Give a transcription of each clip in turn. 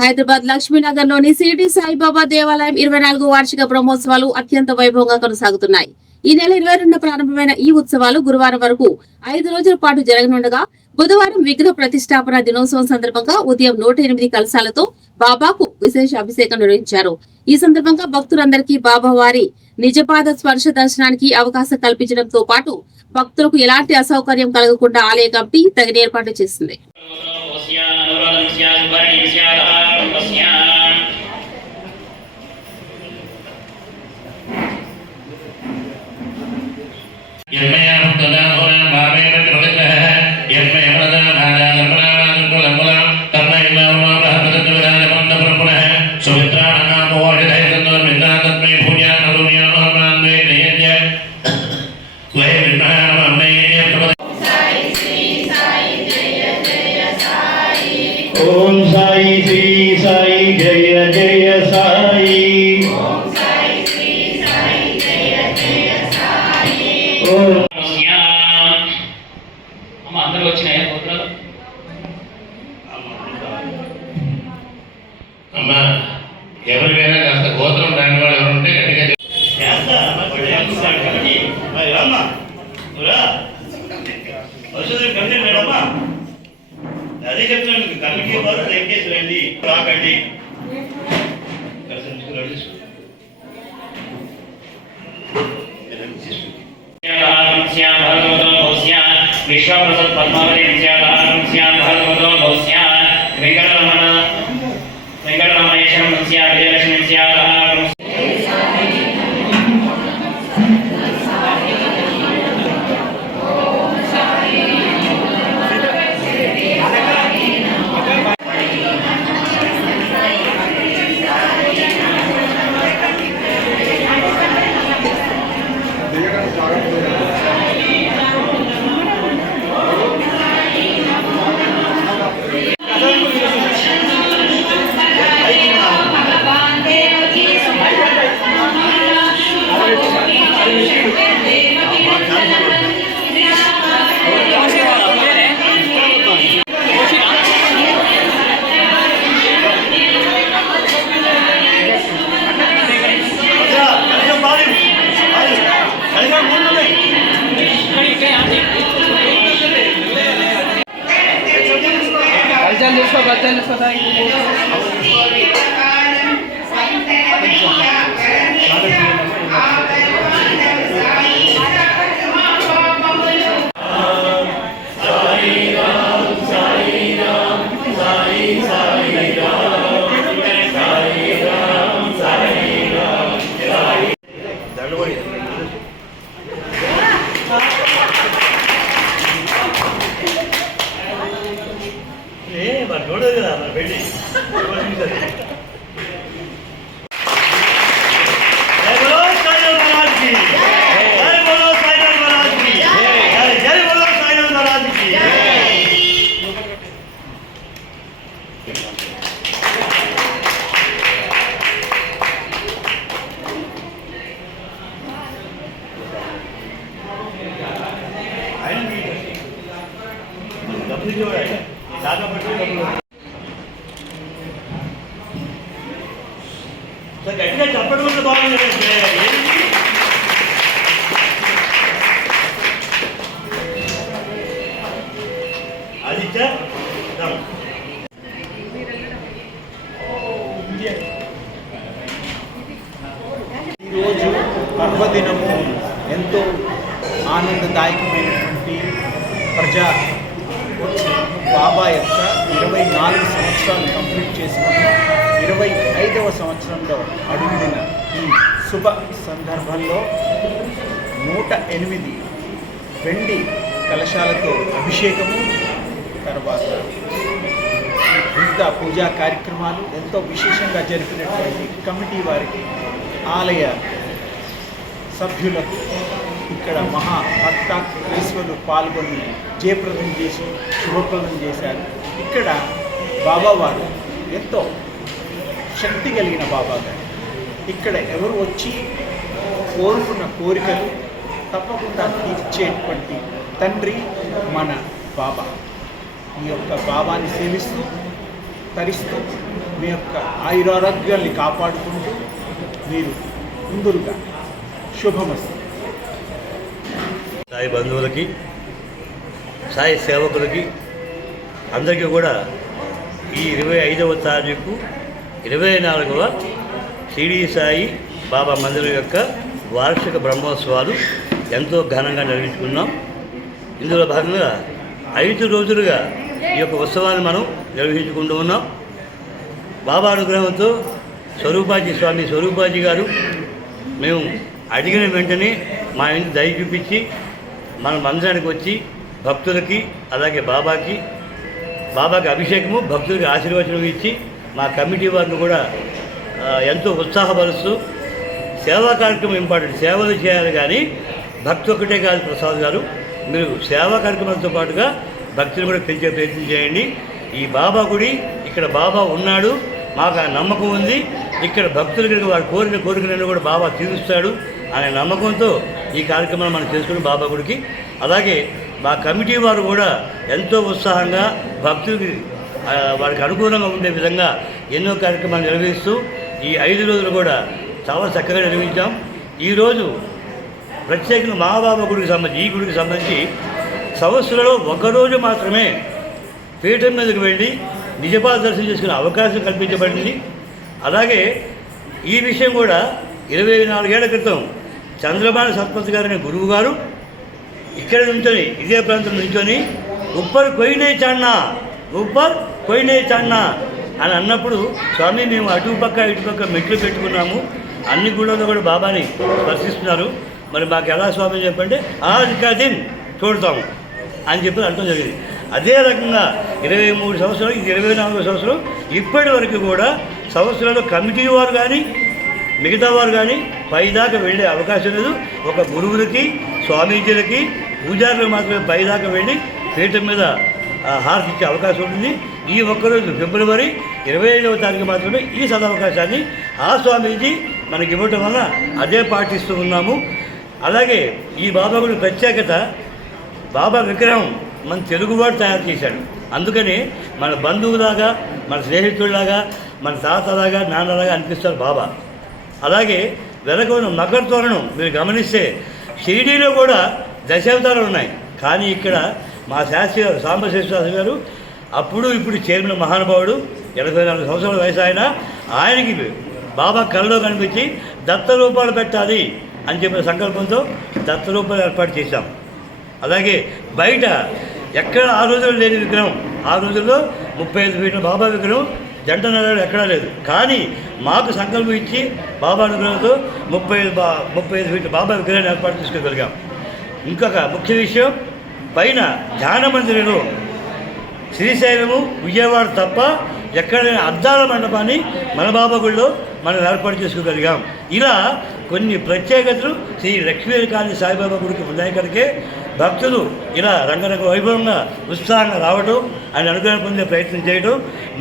హైదరాబాద్ లక్ష్మీనగర్ లోని సిటీ సాయిబాబా దేవాలయం 24వ వార్షిక బ్రహ్మోత్సవాలు అత్యంత వైభవంగా కొనసాగుతున్నాయి. ఈ నెల 22న ప్రారంభమైన ఈ ఉత్సవాలు గురువారం వరకు 5 రోజుల పాటు జరగనుండగా బుధవారం విగ్రహ ప్రతిష్టాపన దినోత్సవం సందర్భంగా ఉదయం 108 కలశాలతో బాబాకు విశేష అభిషేకం నిర్వహించారు. ఈ సందర్భంగా భక్తులందరికీ బాబా వారి నిజపాద స్పర్శ దర్శనానికి అవకాశం కల్పించడంతో పాటు భక్తులకు ఎలాంటి అసౌకర్యం కలగకుండా ఆలయ కమిటీ తగిన ఏర్పాట్లు చేసింది. ओम साई श्री साई जय जय साई। ओम साई श्री साई जय जय साई। ओम हम अंदर వచ్చినాయా గోత్రాలు అమ్మ ఎవరికైనా కాస్త గోత్రం రాని వాళ్ళు ఎవరు ఉంటే గట్టిగా చేస్తా మరి అమ్మ రా వస్తుంది కంటే మేడమ్మా అదే చెప్తాను కమిటీ వారు దయచేసి రండి రాకండి విశ్వప్రసత్ పద్మావతి వెంకటరమణేశ్వరం విజయలక్ష్మి చూడదు కదా మన పెళ్ళి గట్టిగా చెప్పడం వల్ల బాగుంది. అది ఈరోజు పర్వదినము ఎంతో ఆనందదాయకమైనటువంటి ప్రజా బాబా యొక్క 24 సంవత్సరాలు కంప్లీట్ చేసిన 25వ సంవత్సరంలో అడుగుతున్న ఈ శుభ సందర్భంలో 108 వెండి కలశాలతో అభిషేకము, తర్వాత వివిధ పూజా కార్యక్రమాలు ఎంతో విశేషంగా జరిపినటువంటి కమిటీ వారికి, ఆలయ సభ్యులకు, ఇక్కడ మహా భక్తీశ్వరులు పాల్గొని జయప్రదం చేసి శుభప్రదం చేశారు. ఇక్కడ బాబావారు ఎంతో శక్తి కలిగిన బాబా గారు. ఇక్కడ ఎవరు వచ్చి కోరుకున్న కోరికలు తప్పకుండా తీర్చేటువంటి తండ్రి మన బాబా. ఈ యొక్క బాబాని సేవిస్తూ తరిస్తూ మీ యొక్క ఆయురారోగ్యాల్ని కాపాడుకుంటూ మీరు ముందుగా శుభమస్తు. సాయి బంధువులకి, సాయి సేవకులకి అందరికీ కూడా ఈ 25వ తారీఖు 24వ షిరిడీ సాయి బాబా మందిరం యొక్క వార్షిక బ్రహ్మోత్సవాలు ఎంతో ఘనంగా నిర్వహించుకున్నాం. ఇందులో భాగంగా 5 రోజులుగా ఈ యొక్క ఉత్సవాన్ని మనం నిర్వహించుకుంటూ ఉన్నాం. బాబా అనుగ్రహంతో స్వరూపాజీ గారు మేము అడిగిన వెంటనే మా ఇంటి దయ చూపించి మన మందిరానికి వచ్చి భక్తులకి అలాగే బాబాకి అభిషేకము, భక్తులకి ఆశీర్వచనం ఇచ్చి మా కమిటీ వారిని కూడా ఎంతో ఉత్సాహపరుస్తూ సేవా కార్యక్రమం ఇంపార్టెంట్, సేవలు చేయాలి కానీ భక్తి ఒక్కటే కాదు. ప్రసాద్ గారు, మీరు సేవా కార్యక్రమాలతో పాటుగా భక్తులు కూడా పెంచే ప్రయత్నం చేయండి. ఈ బాబా గుడి, ఇక్కడ బాబా ఉన్నాడు, మాకు ఆ నమ్మకం ఉంది. ఇక్కడ భక్తులకి వారు కోరిన కోరికలను కూడా బాబా తీరుస్తాడు అనే నమ్మకంతో ఈ కార్యక్రమాన్ని మనం చేసుకుని బాబా గుడికి, అలాగే మా కమిటీ వారు కూడా ఎంతో ఉత్సాహంగా భక్తులకి వారికి అనుకూలంగా ఉండే విధంగా ఎన్నో కార్యక్రమాలు నిర్వహిస్తూ ఈ 5 రోజులు కూడా చాలా చక్కగా నిర్వహించాం. ఈరోజు ప్రత్యేకంగా మా బాబా గుడికి సంబంధించి, ఈ గుడికి సంబంధించి సంవత్సరంలో ఒకరోజు మాత్రమే పీఠం మీదకి వెళ్ళి నిజపాద దర్శనం చేసుకునే అవకాశం కల్పించబడింది. అలాగే ఈ విషయం కూడా 24 ఏళ్ల క్రితం చంద్రబాణి సత్పతి గారు అనే గురువు గారు ఇక్కడ నుంచొని, ఇదే ప్రాంతం నుంచొని ఉప్పర్ కొయినే చాన్నా అని అన్నప్పుడు, స్వామి మేము అటుపక్క ఇటుపక్క మెట్లు పెట్టుకున్నాము, అన్ని గుళ్ళలో కూడా బాబాని స్పర్శిస్తున్నారు, మరి మాకు ఎలా స్వామి చెప్పంటే ఆజ్ కా దిన్ చూడతాము అని చెప్పి అంటం జరిగింది. అదే రకంగా 23 సంవత్సరాలు, ఇది 24వ సంవత్సరం, ఇప్పటి వరకు కూడా సంవత్సరాలు కమిటీ వారు కానీ మిగతా వారు కానీ పైదాకా వెళ్ళే అవకాశం లేదు. ఒక గురువులకి, స్వామీజీలకి, పూజారులకు మాత్రమే పైదాకా వెళ్ళి పీఠం మీద హారతి ఇచ్చే అవకాశం ఉంటుంది. ఈ ఒక్కరోజు ఫిబ్రవరి 25వ తారీఖు మాత్రమే ఈ సదవకాశాన్ని ఆ స్వామీజీ మనకి ఇవ్వటం వల్ల అదే పాటిస్తూ ఉన్నాము. అలాగే ఈ బాబా గుడి ప్రత్యేకత, బాబా విగ్రహం మన తెలుగువాడు తయారు చేశాడు. అందుకని మన బంధువులాగా, మన స్నేహితుడిలాగా, మన తాతలాగా, నాన్నలాగా అనిపిస్తారు బాబా. అలాగే వెనకన మకర తోరణం మీరు గమనిస్తే షిరిడీలో కూడా దశావతారాలు ఉన్నాయి, కానీ ఇక్కడ మా శాస్త్రి గారు, సాంబశేశ్వర గారు, అప్పుడు ఇప్పుడు చైర్మన్ మహానుభావుడు, 84 సంవత్సరాల వయసు ఆయనకి బాబా కళ్ళలో కనిపించి దత్త రూపాలు పెట్టాలి అని చెప్పిన సంకల్పంతో దత్త రూపాలు ఏర్పాటు చేశాం. అలాగే బయట ఎక్కడ ఆ రోజుల్లో లేని విగ్రహం, ఆ రోజుల్లో 35 ఫీట్ల బాబా విగ్రహం జంట నగరాలు ఎక్కడా లేదు, కానీ మాకు సంకల్పం ఇచ్చి బాబా అనుగ్రహంతో 35 ఫీట్ల బాబా విగ్రహాన్ని ఏర్పాటు చేసుకోగలిగాం. ఇంకొక ముఖ్య విషయం, పైన ధ్యాన మందిరంలో శ్రీశైలము, విజయవాడ తప్ప ఎక్కడైనా అద్దాల మండపాన్ని మన బాబా గుడిలో మనం ఏర్పాటు చేసుకోగలిగాం. ఇలా కొన్ని ప్రత్యేకతలు శ్రీ లక్ష్మీకాళి సాయిబాబా గుడికి ఉన్నాయి కనుకే భక్తులు ఇలా రంగరంగ వైభవంగా ఉత్సాహంగా రావడం, ఆయన అనుగ్రహం పొందే ప్రయత్నం చేయడం,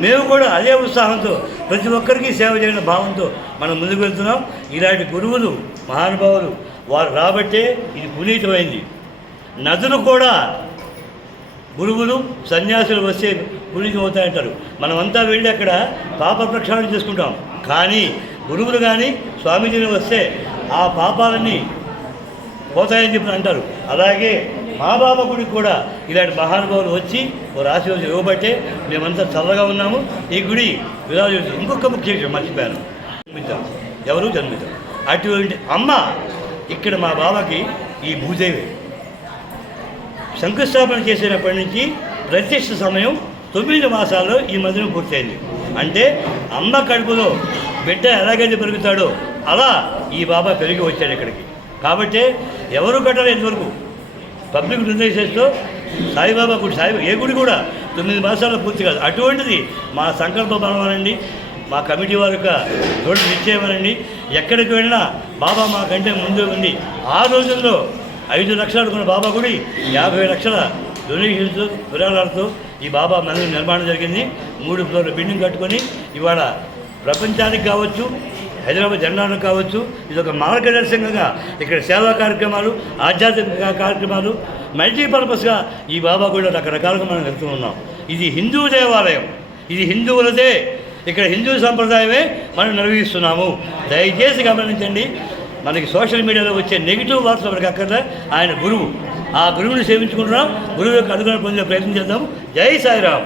మేము కూడా అదే ఉత్సాహంతో ప్రతి ఒక్కరికి సేవ చేయడం భావంతో మనం ముందుకు వెళ్తున్నాం. ఇలాంటి గురువులు, మహానుభావులు వారు రాబట్టే ఇది పునీతమైంది. నదులు కూడా గురువులు, సన్యాసులు వస్తే పునీతం అవుతాయంటారు. మనమంతా వెళ్ళి అక్కడ పాప ప్రక్షాళన చేసుకుంటాం, కానీ గురువులు కానీ స్వామీజీని వస్తే ఆ పాపాలన్నీ పోతాయని చెప్పి అంటారు. అలాగే మా బాబా గుడికి కూడా ఇలాంటి మహానుభావులు వచ్చి ఓ ఆశీర్వాదం ఇవ్వబట్టే మేమంతా చల్లగా ఉన్నాము. ఈ గుడి విరాజు. ఇంకొక ముఖ్య విషయం మర్చిపోయాను, జన్మిద్దాం అటువంటి అమ్మ ఇక్కడ మా బాబాకి ఈ భూదేవి శంకుస్థాపన చేసినప్పటి నుంచి ప్రత్యక్ష సమయం 9 మాసాల్లో ఈ మందిరం పూర్తయింది. అంటే అమ్మ కడుపులో బిడ్డ ఎలాగైతే పెరుగుతాడో అలా ఈ బాబా పెరిగి వచ్చాడు ఇక్కడికి. కాబట్టి ఎవరు కట్టాలి ఇంతవరకు పబ్లిక్ నిర్ణయిస్తూ సాయిబాబా గుడి, ఏ గుడి కూడా 9 మాసాల్లో పూర్తి కాదు. అటువంటిది మా సంకల్ప బలమనండి, మా కమిటీ వారి యొక్క దృఢ నిశ్చయమనండి, ఎక్కడికి వెళ్ళినా బాబా మాకంటే ముందు ఉంది. ఆ రోజుల్లో 5 లక్షలు అనుకున్న బాబా గుడి 50 లక్షల డొనేషన్స్ విరాళాలతో ఈ బాబా మందిరం నిర్మాణం జరిగింది. 3 ఫ్లోర్ల బిల్డింగ్ కట్టుకొని ఇవాళ ప్రపంచానికి కావచ్చు, హైదరాబాద్ జెండాలకు కావచ్చు, ఇది ఒక మార్గదర్శకంగా ఇక్కడ సేవా కార్యక్రమాలు, ఆధ్యాత్మిక కార్యక్రమాలు, మల్టీపర్పస్గా ఈ బాబా గుడిలో రకరకాలుగా మనం వెళ్తూ ఉన్నాం. ఇది హిందూ దేవాలయం. ఇది హిందువులదే, ఇక్కడ హిందూ సంప్రదాయమే మనం నిర్వహిస్తున్నాము. దయచేసి గమనించండి. మనకి సోషల్ మీడియాలో వచ్చే నెగిటివ్ వార్తలు మనకి అక్కర్లే. ఆయన గురువు, ఆ గురువుని సేవించుకుంటున్నాం. గురువు యొక్క అనుగ్రహం పొందే ప్రయత్నం చేద్దాం. జై సాయిరామ్.